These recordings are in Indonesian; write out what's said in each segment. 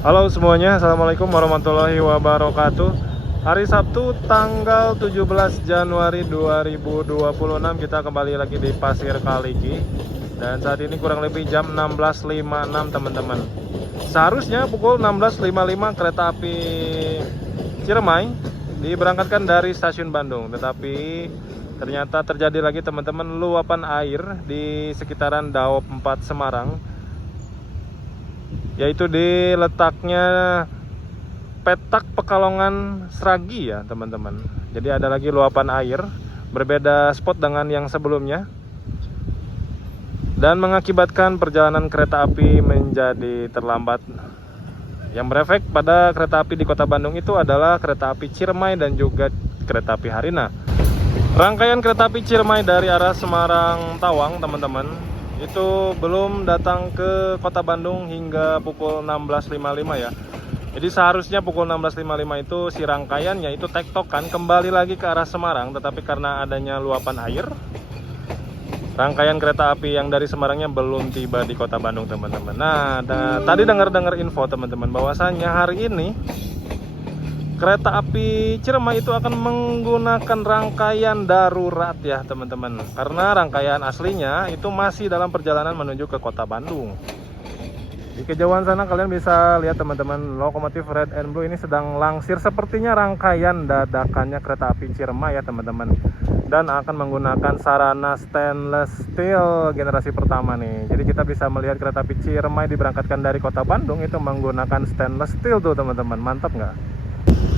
Halo semuanya, Assalamualaikum warahmatullahi wabarakatuh. Hari Sabtu tanggal 17 Januari 2026, kita kembali lagi di Pasir Kaliki. Dan saat ini kurang lebih jam 16.56 teman-teman. Seharusnya pukul 16.55 kereta api Ciremai diberangkatkan dari stasiun Bandung. Tetapi ternyata terjadi lagi teman-teman luapan air di sekitaran Daop 4 Semarang, yaitu di letaknya Petak Pekalongan Sragi ya teman-teman. Jadi ada lagi luapan air, berbeda spot dengan yang sebelumnya, dan mengakibatkan perjalanan kereta api menjadi terlambat. Yang berefek pada kereta api di kota Bandung itu adalah kereta api Ciremai dan juga kereta api Harina. Rangkaian kereta api Ciremai dari arah Semarang Tawang teman-teman itu belum datang ke kota Bandung hingga pukul 16.55 ya. Jadi seharusnya pukul 16.55 itu si rangkaiannya itu tektokan kembali lagi ke arah Semarang, tetapi karena adanya luapan air, rangkaian kereta api yang dari Semarangnya belum tiba di kota Bandung teman-teman. Nah, tadi dengar info teman-teman bahwasannya hari ini kereta api Ciremai itu akan menggunakan rangkaian darurat ya teman-teman, karena rangkaian aslinya itu masih dalam perjalanan menuju ke kota Bandung. Di kejauhan sana kalian bisa lihat teman-teman, lokomotif Red and Blue ini sedang langsir, sepertinya rangkaian dadakannya kereta api Ciremai ya teman-teman, dan akan menggunakan sarana stainless steel generasi pertama nih. Jadi kita bisa melihat kereta api Ciremai diberangkatkan dari kota Bandung itu menggunakan stainless steel tuh teman-teman, mantap nggak?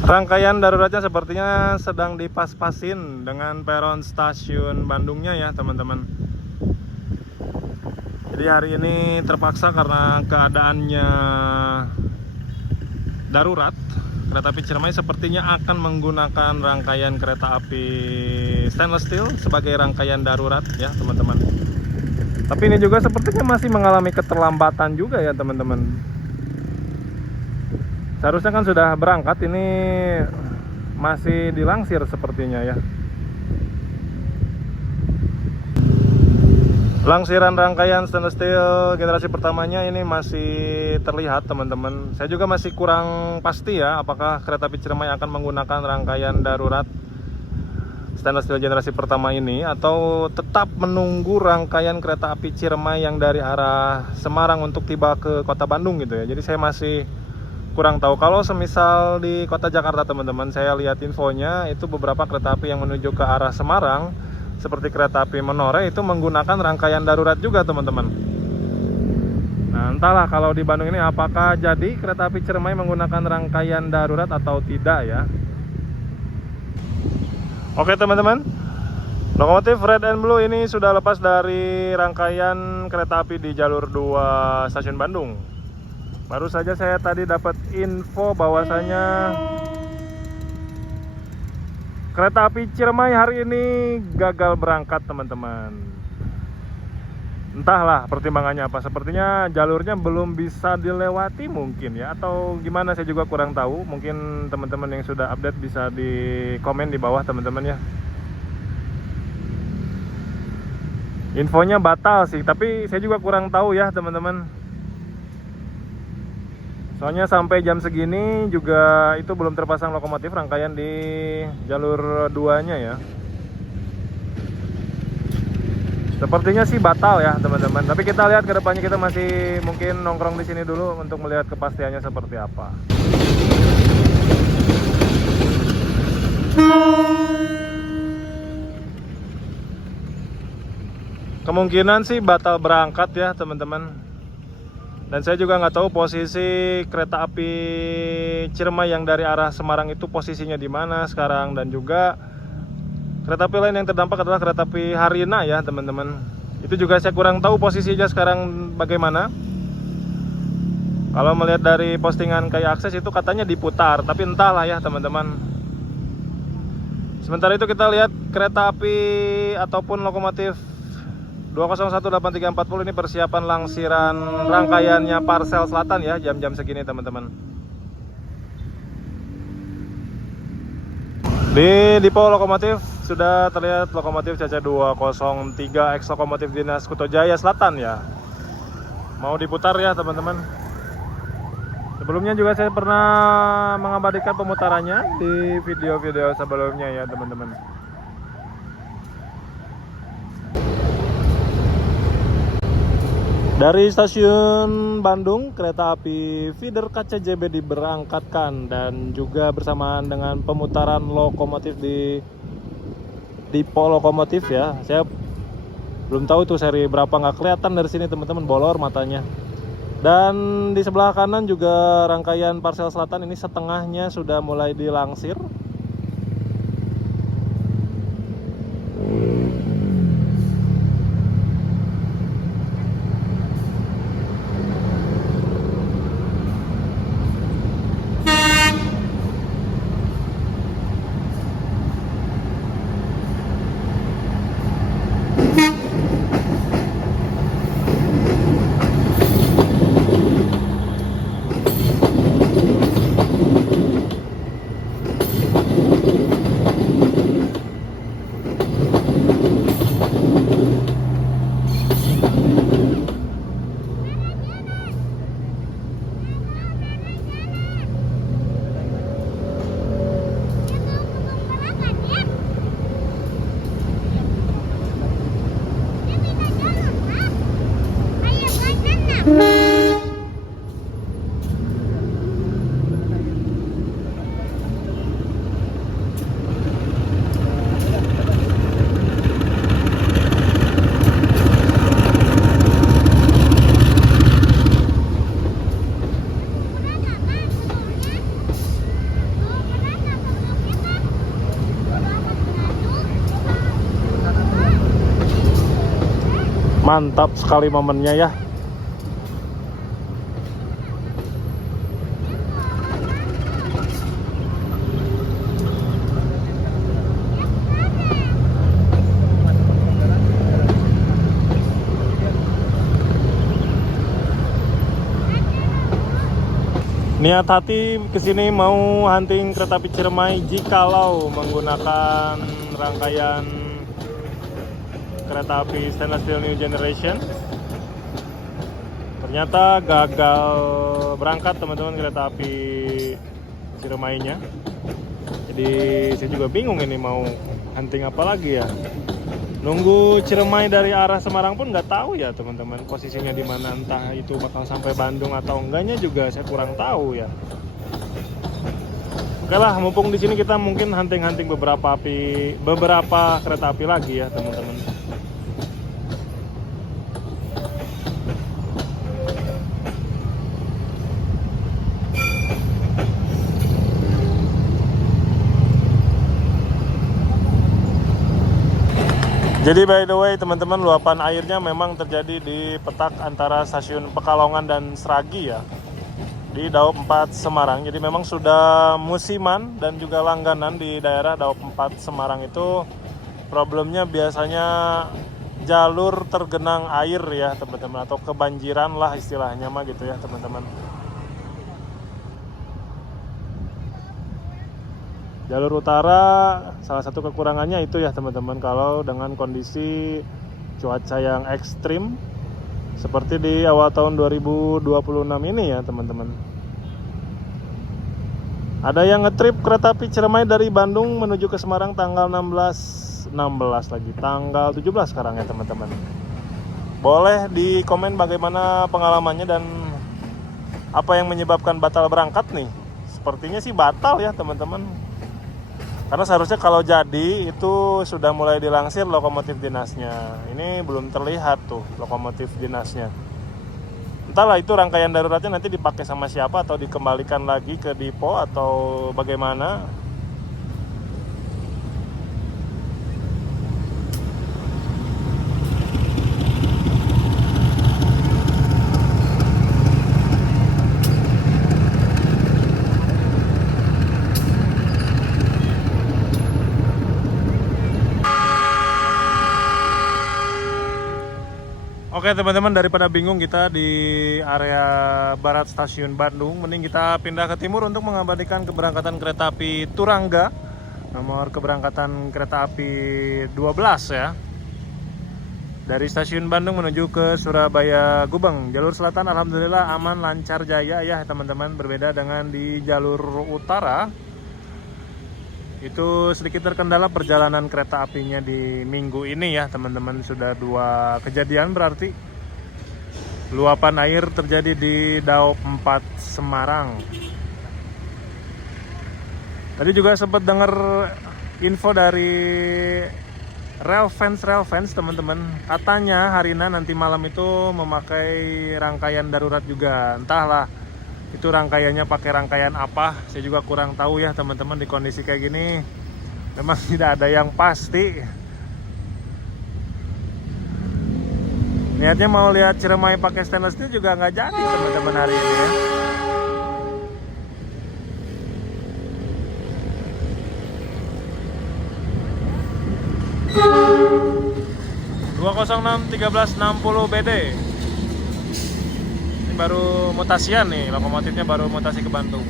Rangkaian daruratnya sepertinya sedang dipas-pasin dengan peron stasiun Bandungnya ya teman-teman. Jadi hari ini terpaksa karena keadaannya darurat, kereta api Ciremai sepertinya akan menggunakan rangkaian kereta api stainless steel sebagai rangkaian darurat ya teman-teman. Tapi ini juga sepertinya masih mengalami keterlambatan juga ya teman-teman. Seharusnya kan sudah berangkat, ini masih dilangsir sepertinya ya. Langsiran rangkaian stainless steel generasi pertamanya ini masih terlihat teman-teman. Saya juga masih kurang pasti ya apakah kereta api Ciremai akan menggunakan rangkaian darurat stainless steel generasi pertama ini atau tetap menunggu rangkaian kereta api Ciremai yang dari arah Semarang untuk tiba ke kota Bandung gitu ya. Jadi saya masih kurang tahu. Kalau semisal di kota Jakarta teman-teman, saya lihat infonya itu beberapa kereta api yang menuju ke arah Semarang seperti kereta api Menore itu menggunakan rangkaian darurat juga teman-teman. Nah entahlah kalau di Bandung ini apakah jadi kereta api Ciremai menggunakan rangkaian darurat atau tidak ya. Oke teman-teman, lokomotif Red and Blue ini sudah lepas dari rangkaian kereta api di jalur 2 stasiun Bandung. Baru saja saya tadi dapat info bahwasanya kereta api Ciremai hari ini gagal berangkat teman-teman. Entahlah pertimbangannya apa, sepertinya jalurnya belum bisa dilewati mungkin ya, atau gimana saya juga kurang tahu. Mungkin teman-teman yang sudah update bisa di komen di bawah teman-teman ya. Infonya batal sih, tapi saya juga kurang tahu ya teman-teman. Soalnya sampai jam segini juga itu belum terpasang lokomotif rangkaian di jalur 2-nya ya. Sepertinya sih batal ya teman-teman. Tapi kita lihat ke depannya, kita masih mungkin nongkrong di sini dulu untuk melihat kepastiannya seperti apa. Kemungkinan sih batal berangkat ya teman-teman. Dan saya juga nggak tahu posisi kereta api Ciremai yang dari arah Semarang itu posisinya di mana sekarang. Dan juga kereta api lain yang terdampak adalah kereta api Harina ya teman-teman. Itu juga saya kurang tahu posisinya sekarang bagaimana. Kalau melihat dari postingan kayak akses itu katanya diputar, tapi entahlah ya teman-teman. Sementara itu kita lihat kereta api ataupun lokomotif 2018340 ini persiapan langsiran rangkaiannya Parsel Selatan ya, jam-jam segini teman-teman. Di depo lokomotif sudah terlihat lokomotif CC203 ex lokomotif Dinas Kuto Jaya Selatan ya. Mau diputar ya teman-teman. Sebelumnya juga saya pernah mengabadikan pemutarannya di video-video sebelumnya ya teman-teman. Dari stasiun Bandung, kereta api feeder KCJB diberangkatkan dan juga bersamaan dengan pemutaran lokomotif di Dipo lokomotif ya. Saya belum tahu tuh seri berapa, nggak kelihatan dari sini teman-teman, bolor matanya. Dan di sebelah kanan juga rangkaian Parsel Selatan ini setengahnya sudah mulai dilangsir. Mantap sekali momennya ya. Niat hati kesini mau hunting kereta api Ciremai jikalau menggunakan rangkaian kereta api stainless steel new generation. Ternyata gagal berangkat teman-teman kereta api Ciremainya. Jadi saya juga bingung ini mau hunting apa lagi ya. Nunggu Ciremai dari arah Semarang pun nggak tahu ya teman-teman posisinya di mana, entah itu bakal sampai Bandung atau enggaknya juga saya kurang tahu ya. Oke lah, mumpung di sini kita mungkin hunting-hunting beberapa kereta api lagi ya teman-teman. Jadi by the way teman-teman, luapan airnya memang terjadi di petak antara stasiun Pekalongan dan Sragi ya, di Daop 4 Semarang. Jadi memang sudah musiman dan juga langganan di daerah Daop 4 Semarang itu problemnya biasanya jalur tergenang air ya teman-teman, atau kebanjiran lah istilahnya mah gitu ya teman-teman. Jalur utara salah satu kekurangannya itu ya teman-teman, kalau dengan kondisi cuaca yang ekstrim seperti di awal tahun 2026 ini ya teman-teman. Ada yang ngetrip kereta api Ciremai dari Bandung menuju ke Semarang tanggal 16 lagi, tanggal 17 sekarang ya teman-teman. Boleh di komen bagaimana pengalamannya dan apa yang menyebabkan batal berangkat nih. Sepertinya sih batal ya teman-teman. Karena seharusnya kalau jadi itu sudah mulai dilangsir lokomotif dinasnya. Ini belum terlihat tuh lokomotif dinasnya. Entahlah itu rangkaian daruratnya nanti dipakai sama siapa atau dikembalikan lagi ke Dipo atau bagaimana. Oke teman-teman, daripada bingung kita di area barat stasiun Bandung, mending kita pindah ke timur untuk mengabadikan keberangkatan kereta api Turangga, nomor keberangkatan kereta api 12 ya. Dari stasiun Bandung menuju ke Surabaya Gubeng. Jalur selatan alhamdulillah aman lancar jaya ya teman-teman. Berbeda dengan di jalur utara, itu sedikit terkendala perjalanan kereta apinya di minggu ini ya teman-teman. Sudah 2 kejadian berarti. Luapan air terjadi di Daop 4 Semarang. Tadi juga sempat dengar info dari Rail fans teman-teman. Katanya Harina nanti malam itu memakai rangkaian darurat juga. Entahlah itu rangkaiannya pakai rangkaian apa, saya juga kurang tahu ya teman-teman. Di kondisi kayak gini memang tidak ada yang pasti. Niatnya mau lihat Ciremai pakai stainless steel juga nggak jadi teman-teman hari ini ya. 206 1360 BD. Ini baru mutasian nih, lokomotifnya baru mutasi ke Bandung.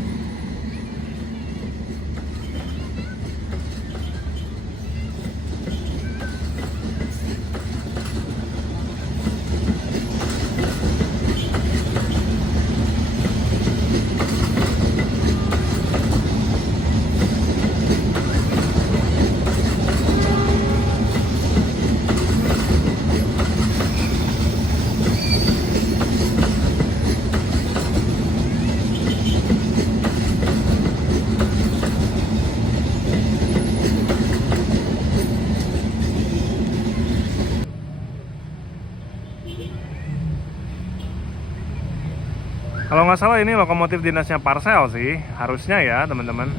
Kalau nggak salah ini lokomotif dinasnya Parsel sih, harusnya ya teman-teman.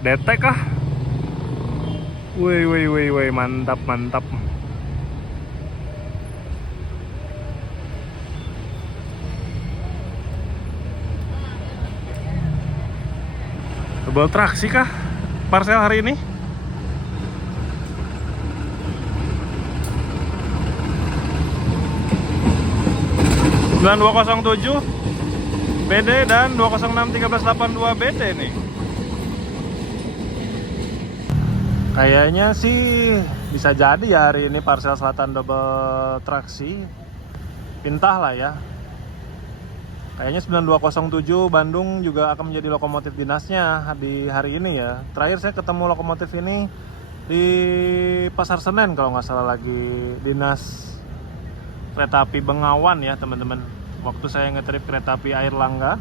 DT kah? Wih, mantap. Double traksi kah Parsel hari ini? Dan 207 BD dan 206 1382 BD nih. Kayaknya sih bisa jadi ya hari ini Parsel Selatan double traksi. Entahlah ya. Kayaknya 9207 Bandung juga akan menjadi lokomotif dinasnya di hari ini ya. Terakhir saya ketemu lokomotif ini di Pasar Senen kalau nggak salah, lagi dinas kereta api Bengawan ya teman-teman. Waktu saya ngetrip kereta api Air Langga.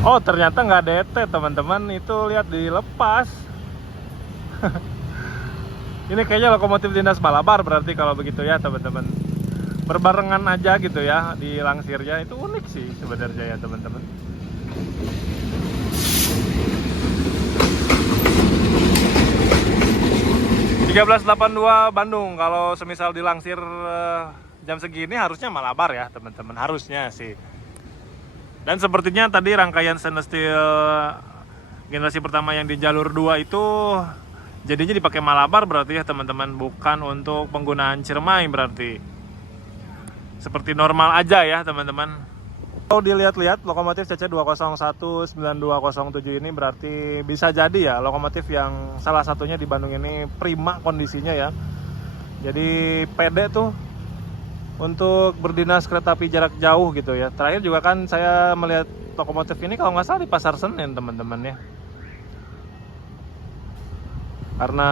Oh ternyata nggak DT teman-teman, itu lihat dilepas. Ini kayaknya lokomotif dinas Malabar berarti kalau begitu ya teman-teman. Berbarengan aja gitu ya di langsirnya, itu unik sih sebenarnya ya teman-teman. (1382) Bandung. Kalau semisal dilangsir jam segini harusnya Malabar ya teman-teman, harusnya sih. Dan sepertinya tadi rangkaian stainless steel generasi pertama yang di jalur 2 itu jadinya dipakai Malabar berarti ya teman-teman, bukan untuk penggunaan Ciremai berarti. Seperti normal aja ya teman-teman. Kalau dilihat-lihat lokomotif CC201 9207 ini berarti bisa jadi ya lokomotif yang salah satunya di Bandung ini prima kondisinya ya. Jadi pede tuh untuk berdinas kereta api jarak jauh gitu ya. Terakhir juga kan saya melihat lokomotif ini kalau nggak salah di Pasar Senen teman-teman ya. Karena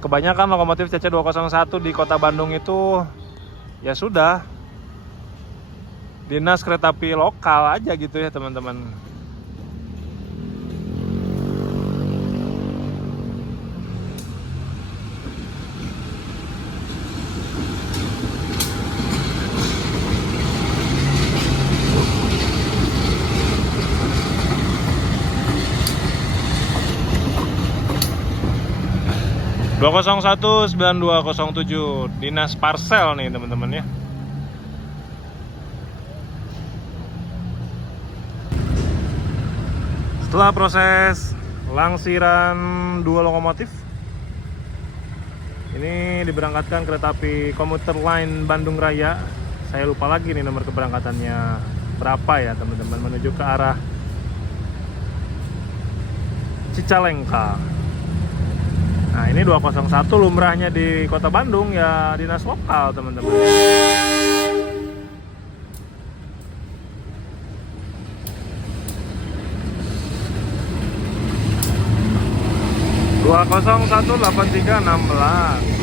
kebanyakan lokomotif CC201 di kota Bandung itu ya sudah dinas kereta api lokal aja gitu ya teman-teman. (201 9207) dinas Parsel nih teman-teman ya. Setelah proses langsiran 2 lokomotif, ini diberangkatkan kereta api komuter line Bandung Raya. Saya lupa lagi nih nomor keberangkatannya berapa ya teman-teman, menuju ke arah Cicalengka. Nah ini 201 lumrahnya di Kota Bandung ya, dinas lokal teman-teman. Dua 2018316.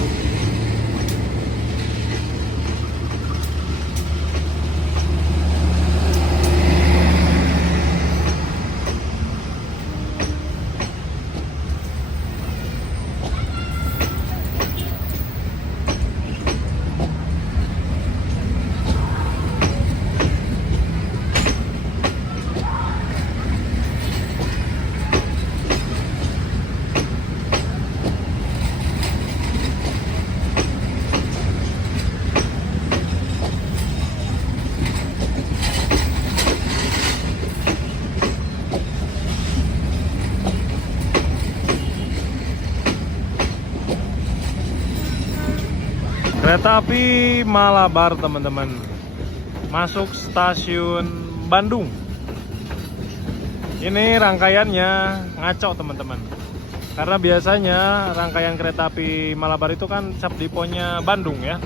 Kereta api Malabar teman-teman, masuk stasiun Bandung. Ini rangkaiannya ngaco teman-teman, karena biasanya rangkaian kereta api Malabar itu kan cap diponya Bandung ya.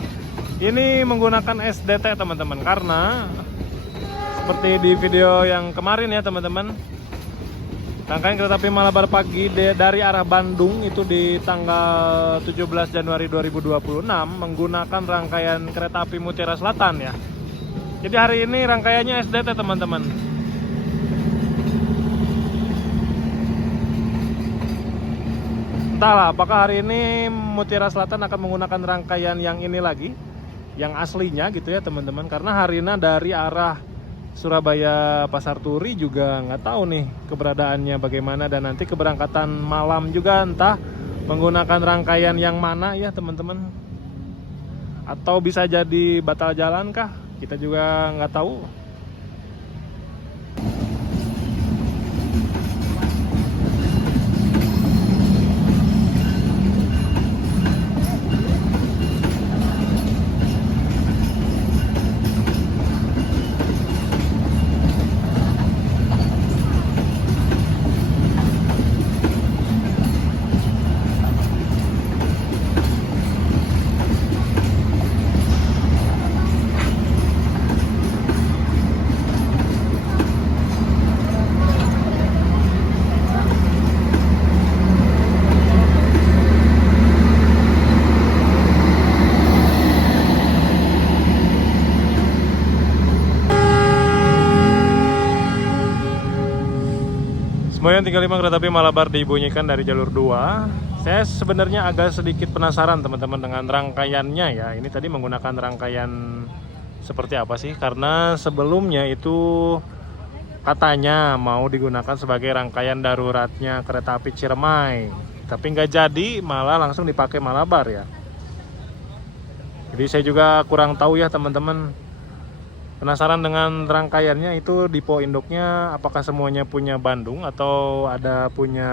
Ini menggunakan SDT teman-teman, karena seperti di video yang kemarin ya teman-teman, rangkaian kereta api Malabar pagi dari arah Bandung itu di tanggal 17 Januari 2026 menggunakan rangkaian kereta api Mutiara Selatan ya. Jadi hari ini rangkaiannya SDT teman-teman. Entahlah apakah hari ini Mutiara Selatan akan menggunakan rangkaian yang ini lagi, yang aslinya gitu ya teman-teman. Karena hari ini dari arah Surabaya Pasar Turi juga nggak tahu nih keberadaannya bagaimana, dan nanti keberangkatan malam juga entah menggunakan rangkaian yang mana ya teman-teman, atau bisa jadi batal jalan kah, kita juga nggak tahu. Semuanya 35 kereta api Malabar dibunyikan dari jalur 2. Saya sebenarnya agak sedikit penasaran teman-teman dengan rangkaiannya ya. Ini tadi menggunakan rangkaian seperti apa sih? Karena sebelumnya itu katanya mau digunakan sebagai rangkaian daruratnya kereta api Ciremai, tapi nggak jadi, malah langsung dipakai Malabar ya. Jadi saya juga kurang tahu ya teman-teman. Penasaran dengan rangkaiannya itu, dipo induknya apakah semuanya punya Bandung atau ada punya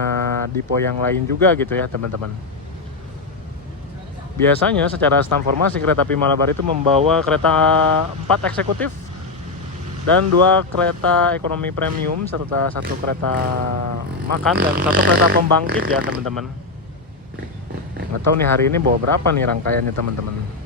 dipo yang lain juga gitu ya teman-teman. Biasanya secara transformasi kereta api Malabar itu membawa kereta 4 eksekutif dan 2 kereta ekonomi premium serta 1 kereta makan dan 1 kereta pembangkit ya teman-teman. Nggak tahu nih hari ini bawa berapa nih rangkaiannya teman-teman.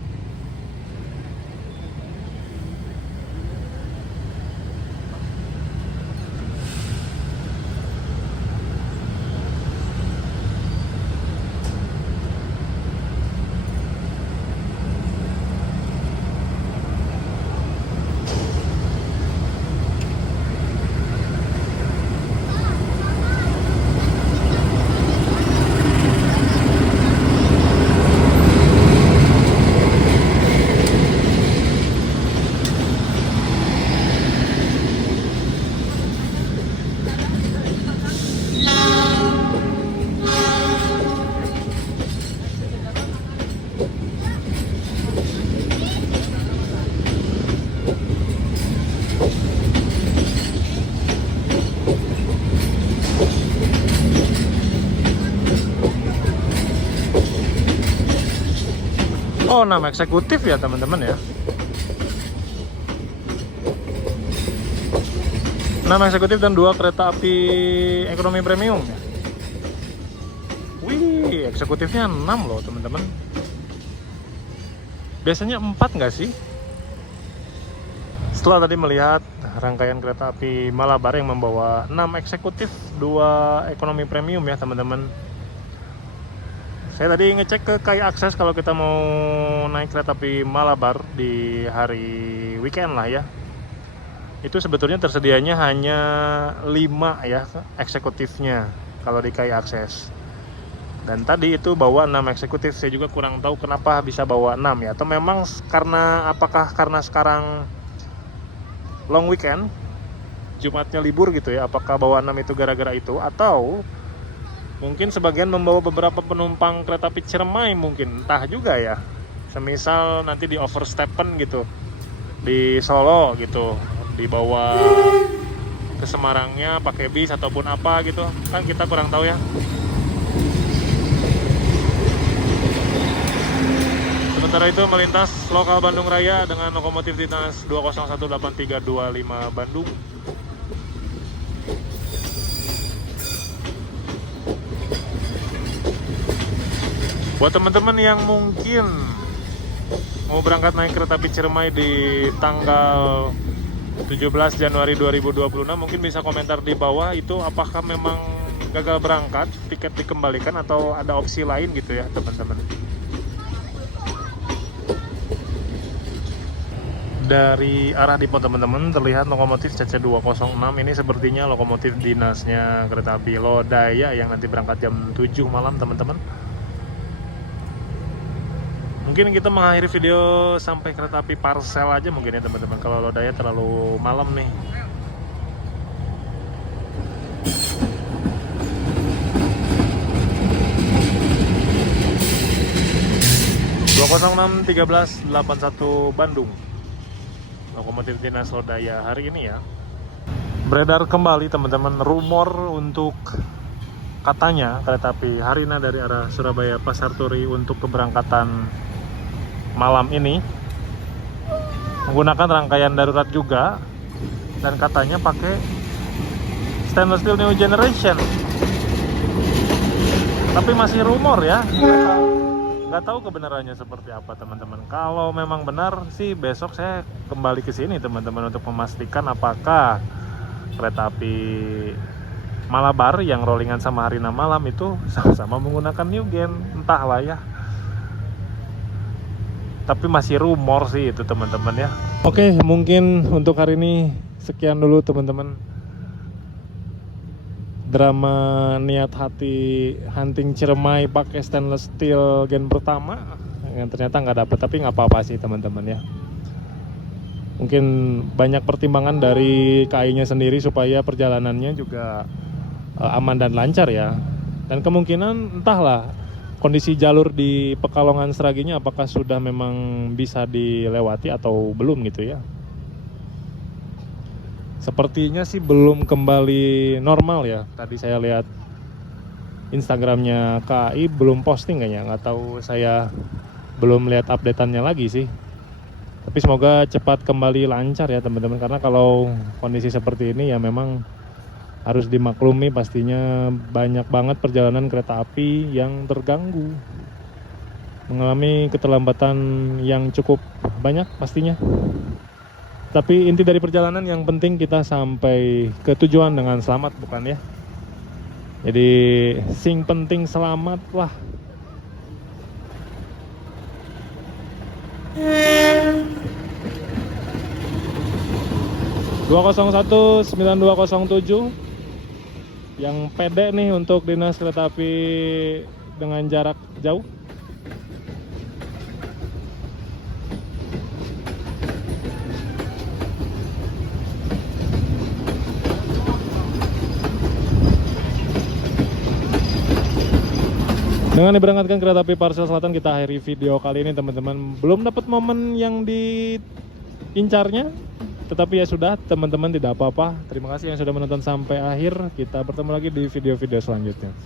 Oh, nama eksekutif ya teman-teman ya. Nama eksekutif dan 2 kereta api ekonomi premium ya. Tapi eksekutifnya 6 loh teman-teman. Biasanya 4 nggak sih? Setelah tadi melihat rangkaian kereta api Malabar yang membawa 6 eksekutif, 2 ekonomi premium ya teman-teman. Saya tadi ngecek ke KAI Akses kalau kita mau naik kereta api Malabar di hari weekend lah ya. Itu sebetulnya tersedianya hanya 5 ya eksekutifnya kalau di KAI Akses. Dan tadi itu bawa 6 eksekutif. Saya juga kurang tahu kenapa bisa bawa 6 ya. Atau memang apakah karena sekarang long weekend, Jumatnya libur gitu ya, apakah bawa 6 itu gara-gara itu, atau mungkin sebagian membawa beberapa penumpang kereta api Ciremai mungkin, entah juga ya. Semisal nanti di oversteppen gitu di Solo gitu, dibawa ke Semarangnya pakai bis ataupun apa gitu, kan kita kurang tahu ya. Sementara itu melintas lokal Bandung Raya dengan lokomotif dinas 2018325 Bandung. Buat teman-teman yang mungkin mau berangkat naik kereta api Ciremai di tanggal 17 Januari 2026, mungkin bisa komentar di bawah itu apakah memang gagal berangkat, tiket dikembalikan atau ada opsi lain gitu ya teman-teman. Dari arah Depot teman-teman terlihat lokomotif CC206 ini sepertinya lokomotif dinasnya kereta api Lodaya yang nanti berangkat jam 7 malam teman-teman. Mungkin kita mengakhiri video sampai kereta api Parsel aja mungkin ya teman-teman, kalau Lodaya terlalu malam nih. (206 1381) Bandung, lokomotif dinas Lodaya hari ini ya. Beredar kembali teman-teman rumor untuk katanya kereta api Harina dari arah Surabaya Pasar Turi untuk keberangkatan malam ini menggunakan rangkaian darurat juga, dan katanya pakai stainless steel new generation. Tapi masih rumor ya, nggak tahu kebenarannya seperti apa teman-teman. Kalau memang benar sih besok saya kembali ke sini teman-teman untuk memastikan apakah kereta api Malabar yang rollingan sama Harina malam itu sama-sama menggunakan new gen, entahlah ya. Tapi masih rumor sih itu teman-teman ya. Oke, mungkin untuk hari ini sekian dulu teman-teman. Drama niat hati hunting Ciremai pakai stainless steel gen pertama yang ternyata nggak dapet, tapi nggak apa-apa sih teman-teman ya. Mungkin banyak pertimbangan dari KAI-nya sendiri supaya perjalanannya juga aman dan lancar ya. Dan kemungkinan entahlah kondisi jalur di Pekalongan Seraginya apakah sudah memang bisa dilewati atau belum gitu ya. Sepertinya sih belum kembali normal ya. Tadi saya lihat Instagramnya KAI belum posting kayaknya, nggak tahu, saya belum lihat updateannya lagi sih. Tapi semoga cepat kembali lancar ya teman-teman, karena kalau kondisi seperti ini ya memang harus dimaklumi, pastinya banyak banget perjalanan kereta api yang terganggu, mengalami keterlambatan yang cukup banyak pastinya. Tapi inti dari perjalanan yang penting kita sampai ke tujuan dengan selamat, bukan ya? Jadi sing penting selamat lah. 2019207 yang pede nih untuk dinas kereta api dengan jarak jauh. Dengan diberangkatkan kereta api Parsel Selatan, kita akhiri video kali ini teman-teman. Belum dapat momen yang diincarnya, tetapi ya sudah teman-teman, tidak apa-apa. Terima kasih yang sudah menonton sampai akhir. Kita bertemu lagi di video-video selanjutnya.